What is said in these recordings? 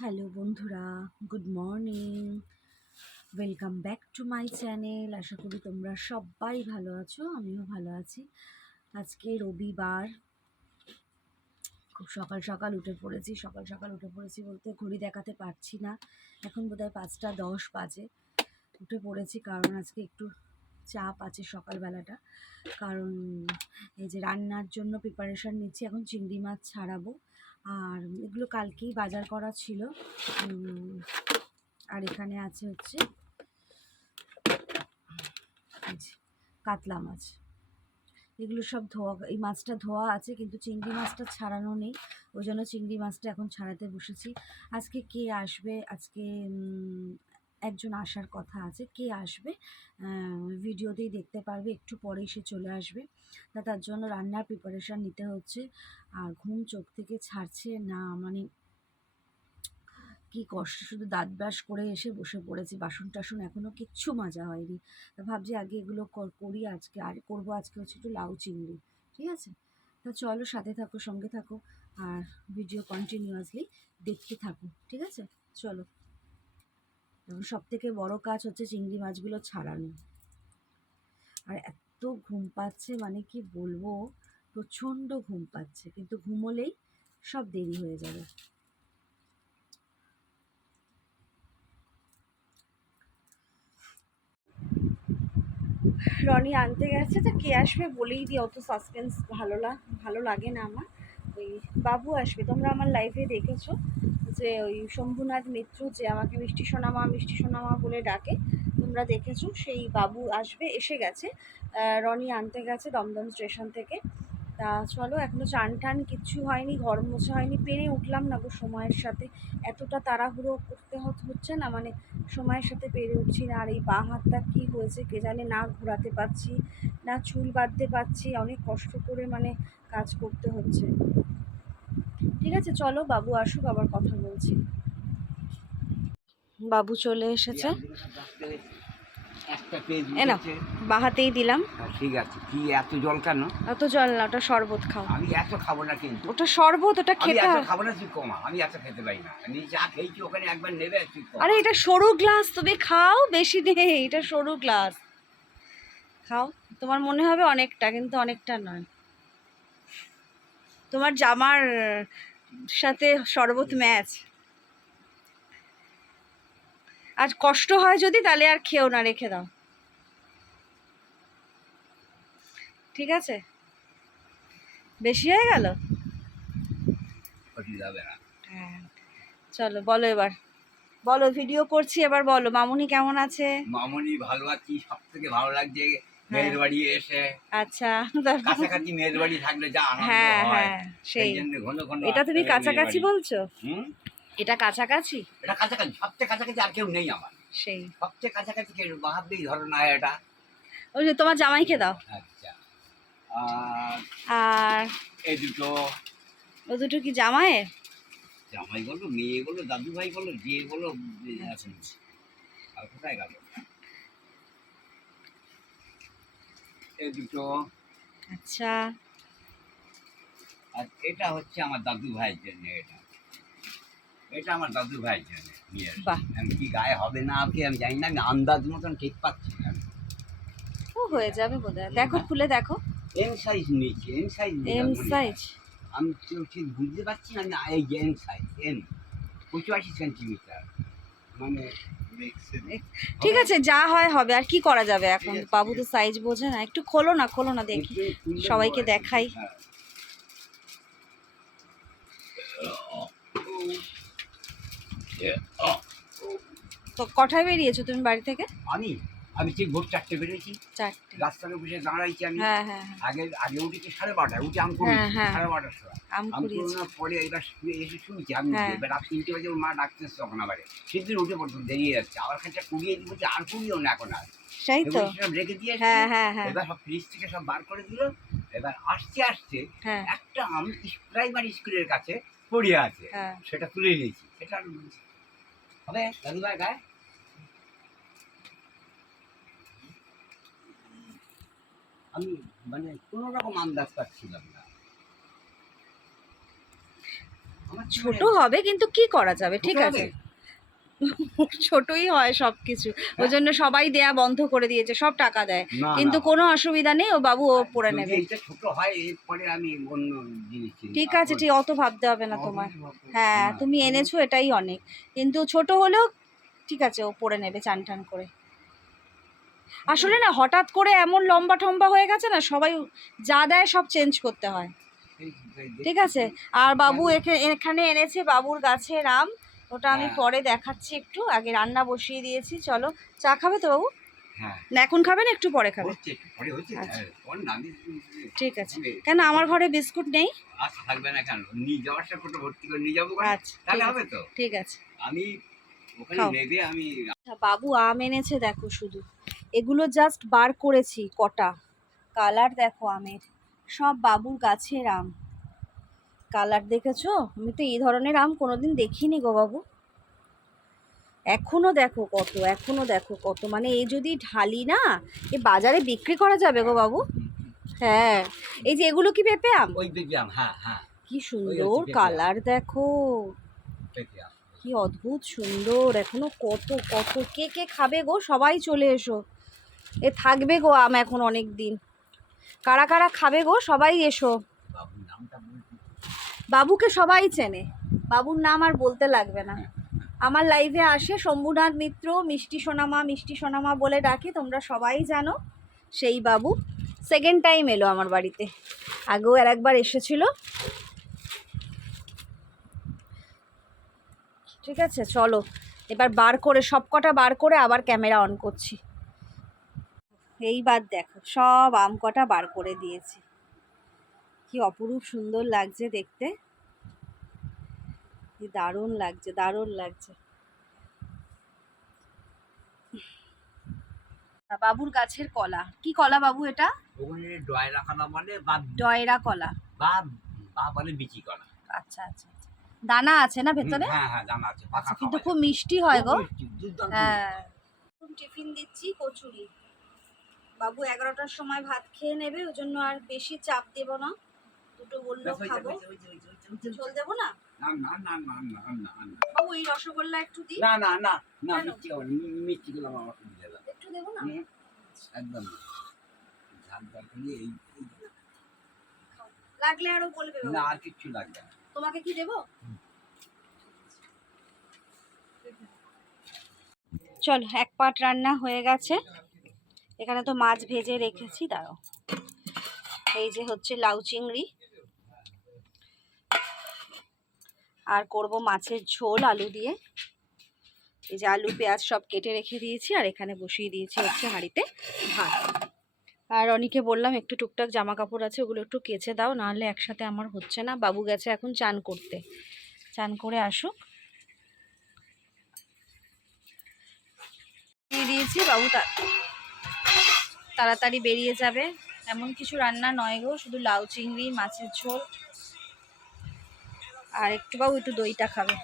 Hello বন্ধুরা, good morning. Welcome back to my channel. আশা করি তোমরা সবাই ভালো আছো, আমিও ভালো আছি। আজকে রবিবার। খুব সকাল সকাল উঠে পড়েছি, সকাল সকাল উঠে পড়েছি বলতে ঘড়ি দেখাতে পারছি না। এখন বোধহয় পাঁচটা দশ বাজে। উঠে পড়েছি কারণ আজকে একটু চাপ আছে সকালবেলাটা। কারণ এই যে রান্নার জন্য প্রিপারেশান নিচ্ছি, এখন চিংড়ি মাছ ছাড়াবো। আর এগুলো কালকেই বাজার করা ছিল। আর এখানে আছে হচ্ছে কাতলা মাছ। এগুলো সব ধোয়া, এই মাছটা ধোয়া আছে কিন্তু চিংড়ি মাছটা ছাড়ানো নেই। ওই জন্য চিংড়ি মাছটা এখন ছাড়াতে বসেছি। আজকে কে আসবে? আজকে একজন আসার কথা আছে, কে আসবে? ভিডিওতেই দেখতে পারবে, একটু পরেই সে চলে আসবে। তা তার জন্য রান্নার প্রিপারেশান নিতে হচ্ছে। আর ঘুম চোখ থেকে ছাড়ছে না মানে কি কষ্ট, শুধু দাঁত ব্রাশ করে এসে বসে পড়েছি, বাসন টাসন এখনও কিচ্ছু মাজা হয়নি। তা ভাবছি আগে এগুলো কর- করি আজকে, আর করব আজকে হচ্ছে একটু লাউ চিংড়ি, ঠিক আছে? তা চলো সাথে থাকো, সঙ্গে থাকো, আর ভিডিও কন্টিনিউয়াসলি দেখতে থাকো, ঠিক আছে? চলো। সব থেকে বড় কাজ হচ্ছে চিংড়ি মাছগুলো ছাড়ানো। আর এত ঘুম পাচ্ছে মানে কি বলব? প্রচণ্ড ঘুম পাচ্ছে, কিন্তু ঘুমোলেই সব দেরি হয়ে যাবে। রনি আনতে গেছে তো কে আসবে বলেই দিই, অত সাসপেন্স ভালো লাগ ভালো লাগে না আমার। ওই বাবু আসবে, তোমরা আমার লাইফে দেখেছ। যে ওই শম্ভুনাথ মিত্র যে আমাকে মিষ্টি সোনামা মিষ্টি সোনামা বলে ডাকে, তোমরা দেখেছ, সেই বাবু আসবে, এসে গেছে। রনি আনতে গেছে দমদম স্টেশন থেকে। তা চলো, এখনও চান টান কিচ্ছু হয়নি, ঘর মোছা হয়নি, পেরে উঠলাম না গো সময়ের সাথে। এতটা তাড়াহুড়ো করতে হচ্ছে না মানে সময়ের সাথে পেরে উঠছি না, আর এই বা হাতটা কী হয়েছে কে জানে, না ঘোরাতে পারছি, না চুল বাঁধতে পারছি, অনেক কষ্ট করে মানে কাজ করতে হচ্ছে। ঠিক আছে চলো বাবু আসুক আবার কথা বলছি। বাবু চলে এসেছে। একটা পেজ এ নাও। উঠেছে। বাহাতেই দিলাম। হ্যাঁ, ঠিক আছে। কি এত জল কেন? অত জল না ওটা শরবত খাও। আমি এত খাব না কিন্তু। ওটা শরবত ওটা আমি খেতে এত খাব না তুই কমা। আমি এত খেতে পারি না। আমি যা খেয়েছি ওখানে একবার নেবে তুই আরে এটা সরু গ্লাস তুমি খাও বেশি নেই এটা সরু গ্লাস। খাও। তোমার মনে হবে অনেকটা কিন্তু অনেকটা নয়। তোমার জামার সাথে শরবত ম্যাচ। আর কষ্ট হয় যদি তাহলে আর খেও না রেখে দাও। ঠিক আছে? বেশি হয়ে গেল? হ্যাঁ চলো বলো এবার। বলো ভিডিও করছি এবার বলো। মামুনি কেমন আছে? মামনি ভালো আছি সব থেকে ভালো লাগছে। মেয়ের বাড়ি এসে আচ্ছা কাছাকাছি মেয়ের বাড়ি থাকলে যা হ্যাঁ হয় হ্যাঁ। সেই জন্য ঘন ঘন এটা তুমি হয় কাছাকাছি বলছো? এটা কাছাকাছি? এটা কাছাকাছি সবচেয়ে কাছাকাছি আর কেউ নেই আমার। সেই। সবচেয়ে কাছাকাছি কেউ বাহার দিয়ে ধরো না এটা। ওই যে তোমার জামাইকে দাও। আচ্ছা। আর এই দুটো। ও দুটো কি জামাইয়ের? জামাই বলো মেয়ে বলো দাদু ভাই বলো যে বলো আর কোথায় গেল? এই দুটো। আচ্ছা। আর এটা হচ্ছে আমার দাদু ভাইয়ের জন্য এটা। এটা আমার দাদু ভাইয়ের জন্য আমি কি গায়ে হবে না কি আমি জানি না আমি আন্দাজ মতন ঠিক পাচ্ছি না। ও হয়ে যাবে বোধহয়। দেখো খুলে দেখো। এম সাইজ নিয়েছি এম সাইজ এম সাইজ আমি তো ঠিক বুঝতে পারছি না যে এই যে এম সাইজ এম পঁচাশি সেন্টিমিটার মানে ঠিক আছে যা হয় হবে। আর কি করা যাবে এখন? বাবু তো সাইজ বোঝে না। একটু খোলো না খোলো না দেখি। সবাইকে দেখাই। হ্যাঁ। তো কটায় বেরিয়েছো তুমি বাড়ি থেকে? আমি আমি ঠিক ভোর চারটে বেরিয়েছি রাস্তায় বসে দাঁড়াইছি আমি। হ্যাঁ হ্যাঁ হ্যাঁ। আগে আগে উঠেছি সাড়ে বারোটায় উঠে আম করি। সাড়ে বারোটার সময়। আম পরে এবার শুয়ে এসে শুয়েছি আমি। রাত তিনটে বাজে ওর মা ডাকতেছে তখন আবার। সেদিন উঠে পড়তো দেরিয়ে যাচ্ছে। আবার খানিকটা কুড়িয়ে দিব আর কুড়িও না এখন আর। সেই তো। রেখে দিয়ে হ্যাঁ হ্যাঁ হ্যাঁ। এবার সব ফ্রিজ থেকে সব বার করে দিল। এবার আসতে আসতে একটা আম প্রাইমারি স্কুলের কাছে পড়ে আছে। সেটা তুলে নিয়েছি। সেটা হবে দাদুভাই গায়ে আমি মানে কোনো রকম আন্দাজ পাচ্ছিলাম না। ছোট হবে কিন্তু কি করা যাবে? ঠিক আছে? ছোটই হয় সব কিছু ওই জন্য সবাই দেয়া বন্ধ করে দিয়েছে সব টাকা দেয়। কিন্তু কোনো অসুবিধা নেই ও বাবু ও পরে যদি নেবে। ছোট হয় এরপরে আমি অন্য জিনিস ঠিক আছে ঠিক অত ভাবতে হবে না তোমার হ্যাঁ তুমি এনেছো এটাই অনেক। কিন্তু ছোট হলেও ঠিক আছে ও পরে নেবে চান টান করে। আসলে না হঠাৎ করে এমন লম্বা টম্বা হয়ে গেছে না সবাই যা দেয় সব চেঞ্জ করতে হয়। ঠিক আছে? আর বাবু এখে- এখানে এনেছে বাবুর গাছের আম ওটা আমি হ্যাঁ। পরে দেখাচ্ছি একটু আগে রান্না বসিয়ে দিয়েছি চলো। চা খাবে তো বাবু? হ্যাঁ। না এখন খাবে না একটু পরে খাবে? আচ্ছা। হ্যাঁ, ঠিক আছে। কেন আমার ঘরে বিস্কুট নেই? আচ্ছা থাকবে না কেন? নিয়ে যাওয়ার সময় ভর্তি করে নিয়ে যাব আচ্ছা তাহলে ঠিক হবে আছে তো? ঠিক আছে। আমি ওখানে নেবে আমি বাবু আম এনেছে দেখো শুধু। এগুলো জাস্ট বার করেছি কটা। কালার দেখো আমের। সব বাবুর গাছের আম। কালার দেখেছ? আমি তো এই ধরনের আম কোনোদিন দেখিনি গো বাবু। এখনও দেখো কত এখনও দেখো কত। মানে এই যদি ঢালি না এ বাজারে বিক্রি করা যাবে গো বাবু। হ্যাঁ। এই যে এগুলো কি পেঁপে আম? ওই পেঁপে আম হ্যাঁ হ্যাঁ। কি সুন্দর কালার দেখো। কি অদ্ভুত সুন্দর। এখনও কত কত কে কে খাবে গো? সবাই চলে এসো। এ থাকবে গো আম এখন অনেক দিন। কারা কারা খাবে গো? সবাই এসো। বাবুকে সবাই চেনে। বাবুর নাম আর বলতে লাগবে না। আমার লাইভে আসে শম্ভুনাথ মিত্র, মিষ্টি সোনামা মিষ্টি সোনামা বলে ডাকে, তোমরা সবাই জানো সেই বাবু। সেকেন্ড টাইম এলো আমার বাড়িতে। আগেও আর একবার এসেছিল। ঠিক আছে, চলো। এবার বার করে সব কটা বার করে আবার ক্যামেরা অন করছি। এইবার দেখো সব আম কটা বার করে দিয়েছি। কি অপরূপ সুন্দর লাগছে দেখতে। কি দারুণ লাগছে দারুণ লাগছে। বাবুর গাছের কলা। কি কলা বাবু এটা? ওখানে ডয় রাখানো মানে বা ডয়রা কলা। বা বা বলে বিচি করা আচ্ছা আচ্ছা আচ্ছা। দানা আছে না ভেতরে? হ্যাঁ হ্যাঁ জানা আছে আচ্ছা কিন্তু খুব মিষ্টি হয় গো। হ্যাঁ। টিফিন দিচ্ছি কচুরি। বাবু এগারোটার সময় ভাত খেয়ে নেবে ওই জন্য আর বেশি চাপ দেব না। দুটো বলল খাব। ঝোল দেবো না? লাগলে আরও বলবে তোমাকে কি দেবো? চল এক পাট রান্না হয়ে গেছে। এখানে তো মাছ ভেজে রেখেছি, দাঁড়াও। এই যে হচ্ছে লাউ চিংড়ি। আর করব মাছের ঝোল আলু দিয়ে। এই যে আলু, পেঁয়াজ সব কেটে রেখে দিয়েছি, আর এখানে বসিয়ে দিয়েছি হচ্ছে হাঁড়িতে ভাত। আর অনিকে বললাম, একটু টুকটাক জামা কাপড় আছে, ওগুলো একটু কেচে দাও নাহলে একসাথে আমার হচ্ছে না। বাবু গেছে এখন চান করতে। চান করে আসুক। দিয়ে দিয়েছি বাবু তা তাড়াতাড়ি বেরিয়ে যাবে। এমন কিছু রান্না নয় গো শুধু লাউ চিংড়ি মাছের ঝোল। আর একটু বাবু একটু দইটা খাবে।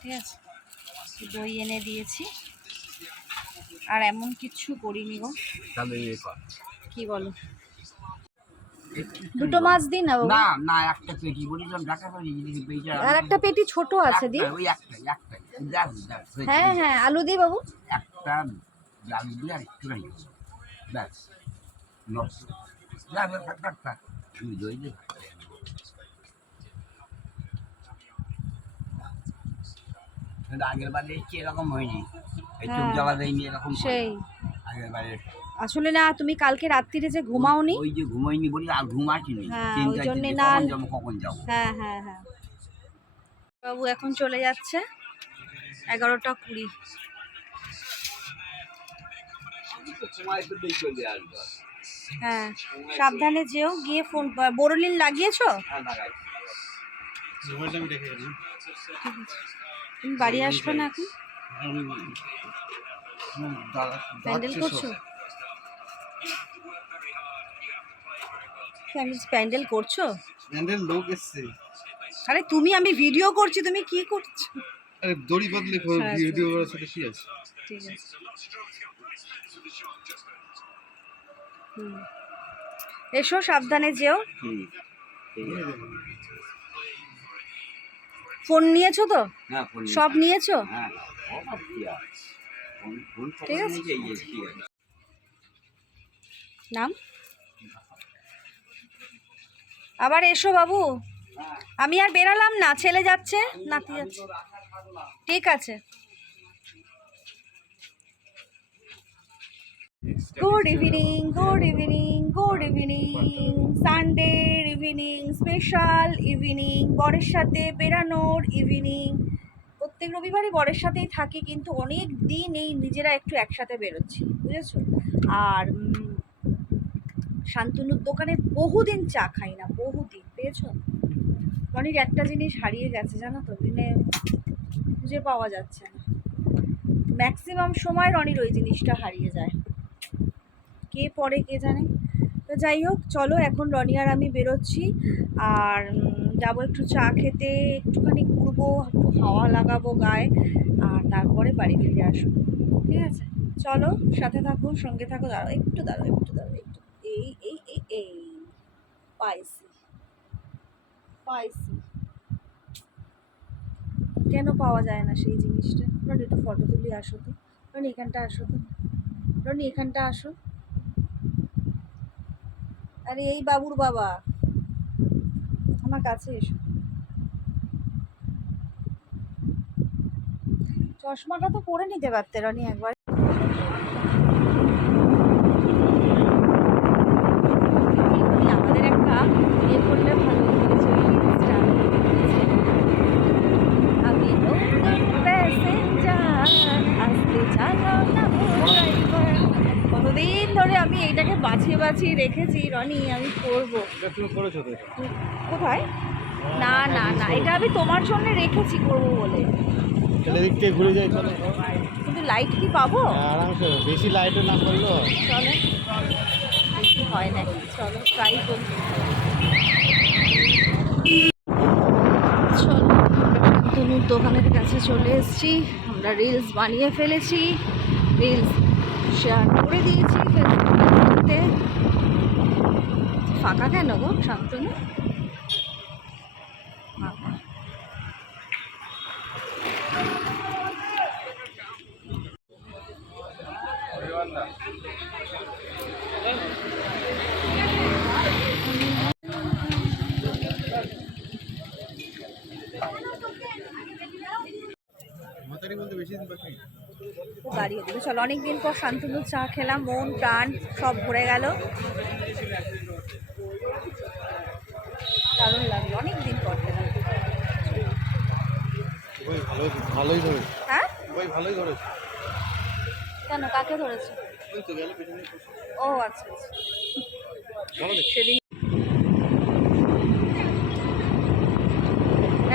ঠিক আছে? দই এনে দিয়েছি। আর এমন কিছু করিনি গো। ইয়ে কি বলো? দুটো মাছ দিন না বাবু? না না একটা পেটি। বলেছিলাম ঢাকা করে পেয়েছে আর একটা পেটি ছোট আছে দি ওই দেখ হয়েছে। হ্যাঁ হ্যাঁ আলু দি বাবু। একটা আর ব্যাস নষ্ট থাক থাক থাক। তুই দই দে আগের বারে এরকম হয়নি? এই চোখ। জ্বালা দেয়নি এরকম সেই। আগের বারে। আসলে না তুমি কালকে রাত্রিরে যে ঘুমাওনি? ওই যে ঘুমাইনি বলি আর ঘুম আসেনি হ্যাঁ, চিন্তা ওই জন্যে না- কখন যাব? হ্যাঁ হ্যাঁ হ্যাঁ। বাবু এখন চলে যাচ্ছে। এগারোটা কুড়ি। হ্যাঁ সাবধানে যেও গিয়ে ফোন বোরোলিন লাগিয়েছো? তুমি বাড়ি আসবে না এখন? প্যান্ডেল করছ। প্যান্ডেল করছ? প্যান্ডেল লোক এসছে। আরে তুমি আমি ভিডিও করছি তুমি কি করছ? আরে দড়ি বদলে ভিডিও করার সাথে কি আছে? ঠিক আছে। এসো সাবধানে যেও। ফোন নিয়েছো তো? হ্যাঁ সব নিয়েছো? হ্যাঁ ইয়ে, ঠিক আছে। নাম? আবার এসো বাবু। আমি আর বেরালাম না ছেলে যাচ্ছে নাতি যাচ্ছে। ঠিক আছে। Good evening good evening good evening Sunday evening special evening বরের সাথে বেরানোর ইভিনিং প্রত্যেক রবিবারই বরের সাথেই থাকি কিন্তু অনেক দিন এই নিজেরা একটু একসাথে বেরোচ্ছি বুঝেছ? আর শান্তনুর দোকানে বহুদিন চা খাই না বহুদিন পেয়েছ? রনির একটা জিনিস হারিয়ে গেছে জানো তো দিনে খুঁজে পাওয়া যাচ্ছে না। ম্যাক্সিমাম সময় রনির ওই জিনিসটা হারিয়ে যায়। কে পড়ে কে জানে। তো যাই হোক, চলো এখন রনি আর আমি বেরোচ্ছি। আর যাব একটু চা খেতে, একটুখানি ঘুরবো, একটু হাওয়া লাগাবো গায়ে। আর তারপরে বাড়ি ফিরে আসব। ঠিক আছে? চলো, সাথে থাকো, সঙ্গে থাকো, দাঁড়াও, একটু দাঁড়াও একটু দাঁড়াও, একটু। এই এই এই এই। পাইছি পাইছি কেন পাওয়া যায় না সেই জিনিসটা? রনি, একটু ফটো তুলি, আসো তো। রনি, এখানটা আসো তো। রনি, এখানটা আসো। আরে এই বাবুর বাবা। আমার কাছে এসো। চশমাটা তো পরে নিতে পারতে রনি একবার এমনি আমাদের একটা ইয়ে করলে ভালো হয়েছে জিনিসটা আমি নতুন প্যাসেঞ্জার আসতে চালাও না ড্রাইভার কতদিন ধরে আমি এইটাকে বাছিয়ে বাছিয়ে রেখেছি রনি আমি করব এটা তুমি করেছ তো কোথায়? না না না এটা আমি তোমার জন্য রেখেছি করব বলে। তাহলে দিক থেকে ঘুরে যাই চলো। কিন্তু লাইট কি পাবো? আরামসে। বেশি লাইটও না করল চলো। বেশি হয় না চলো ট্রাই করি। চলো তনুর দোকানের কাছে চলে এসেছি। আমরা রিলস বানিয়ে ফেলেছি। রিলস শেয়ার করে দিয়েছি ফেসবুকে ফাঁকা কেন গো শান্তনু ফাঁকা। ওদিকে চলো, অনেকদিন পর শান্তনু চা খেলাম, মন, প্রাণ সব ভরে গেল দারুণ লাগল অনেক দিন পর খেলাম ওই ভালোই ধরেছে। হ্যাঁ? ওই ভালোই ধরেছে। কেন? কাকে ধরেছে? ওই তো গেল পেছনে। ও আচ্ছা আচ্ছা।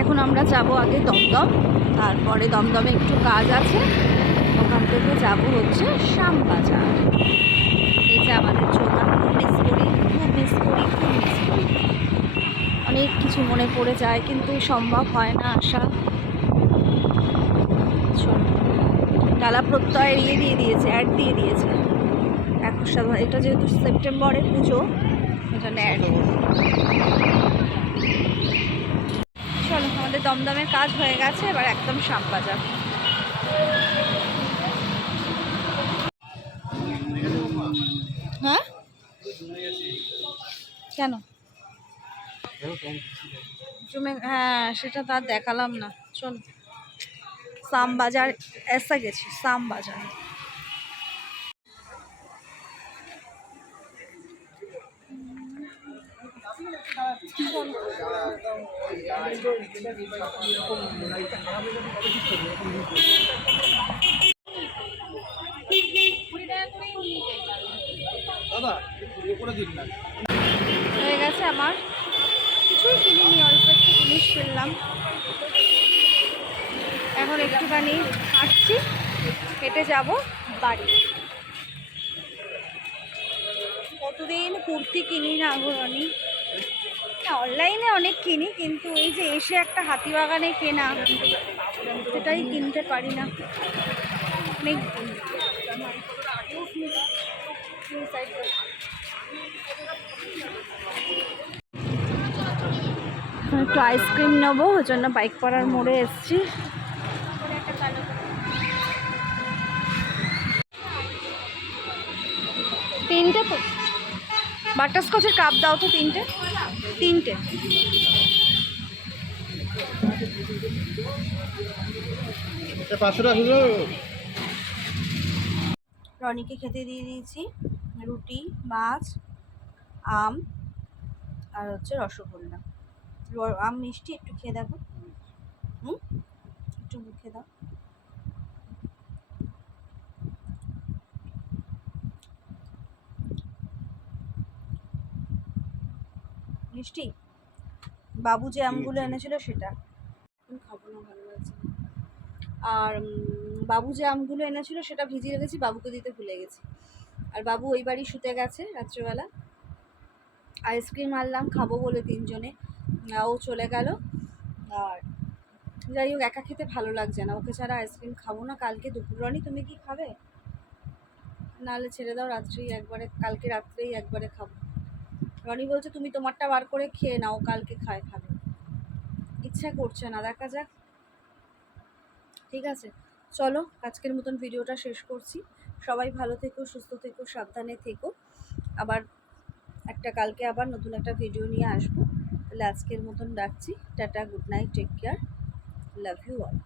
এখন আমরা যাব আগে দমদম। তারপরে দমদমে একটু কাজ আছে। ওখান থেকে যাব হচ্ছে শ্যামবাজার এই যে আমাদের চোখা খুব মিস করি খুব মিস করি খুব মিস করি। অনেক কিছু মনে পড়ে যায় কিন্তু সম্ভব হয় না আসা চলো ডালা প্রত্যয় ইয়ে দিয়ে দিয়েছে অ্যাড দিয়ে দিয়েছে। একশো এটা যেহেতু সেপ্টেম্বরে পুজো জন্য অ্যাড চলো আমাদের দমদমের কাজ হয়ে গেছে এবার একদম শ্যামবাজার হ্যাঁ? কেন? জুমে হ্যাঁ সেটা তার দেখালাম না চল। সাম বাজার এসে গেছি সাম বাজার হয়ে গেছে আমার। কিছুই কিনিনি অল্প একটু জিনিস কিনলাম। এখন একটুখানি হাঁটছি, হেঁটে যাব বাড়ি। কতদিন কুর্তি কিনি না ঘোরানি অনলাইনে অনেক কিনি, কিন্তু এই যে এসে একটা হাতিবাগানে কেনা, সেটাই কিনতে পারি না। অনেক একটু আইসক্রিম নেব, ওই জন্য বাইক পাড়ার মোড়ে এসেছি। তিনটে তো। বাটারস্কচের কাপ দাও তো তিনটে। তিনটে। রনিকে খেতে দিয়ে দিয়েছি। রুটি মাছ আম আর হচ্ছে রসগোল্লা। র- আম মিষ্টি একটু খেয়ে দেখো। হুম? একটু মুখে দাও। মিষ্টি? বাবু যে আমগুলো এনেছিল সেটা। খাব না ভালো লাগছে আর বাবু যে আমগুলো এনেছিল সেটা ভিজিয়ে রেখেছি বাবুকে দিতে ভুলে গেছি। আর বাবু ওই বাড়ি শুতে গেছে রাত্রেবেলা। আইসক্রিম আনলাম খাব বলে তিনজনে। ও চলে গেল। আর যাই হোক একা খেতে ভালো লাগছে না। ওকে ছাড়া আইসক্রিম খাব না কালকে দুপুর রানি তুমি কি খাবে? নাহলে ছেড়ে দাও রাত্রেই একবারে কালকে রাত্রেই একবারে খাব। রনি বলছে, তুমি তোমারটা বার করে খেয়ে নাও, কালকে খায় খাবে। ইচ্ছা করছে না, দেখা যাক। ঠিক আছে, চলো, আজকের মতন ভিডিওটা শেষ করছি। সবাই ভালো থেকো, সুস্থ থেকো, সাবধানে থেকো। আবার একটা, কালকে আবার নতুন একটা ভিডিও নিয়ে আসব। তাহলে আজকের মতন রাখছি। Tata, good night, take care. Love you all.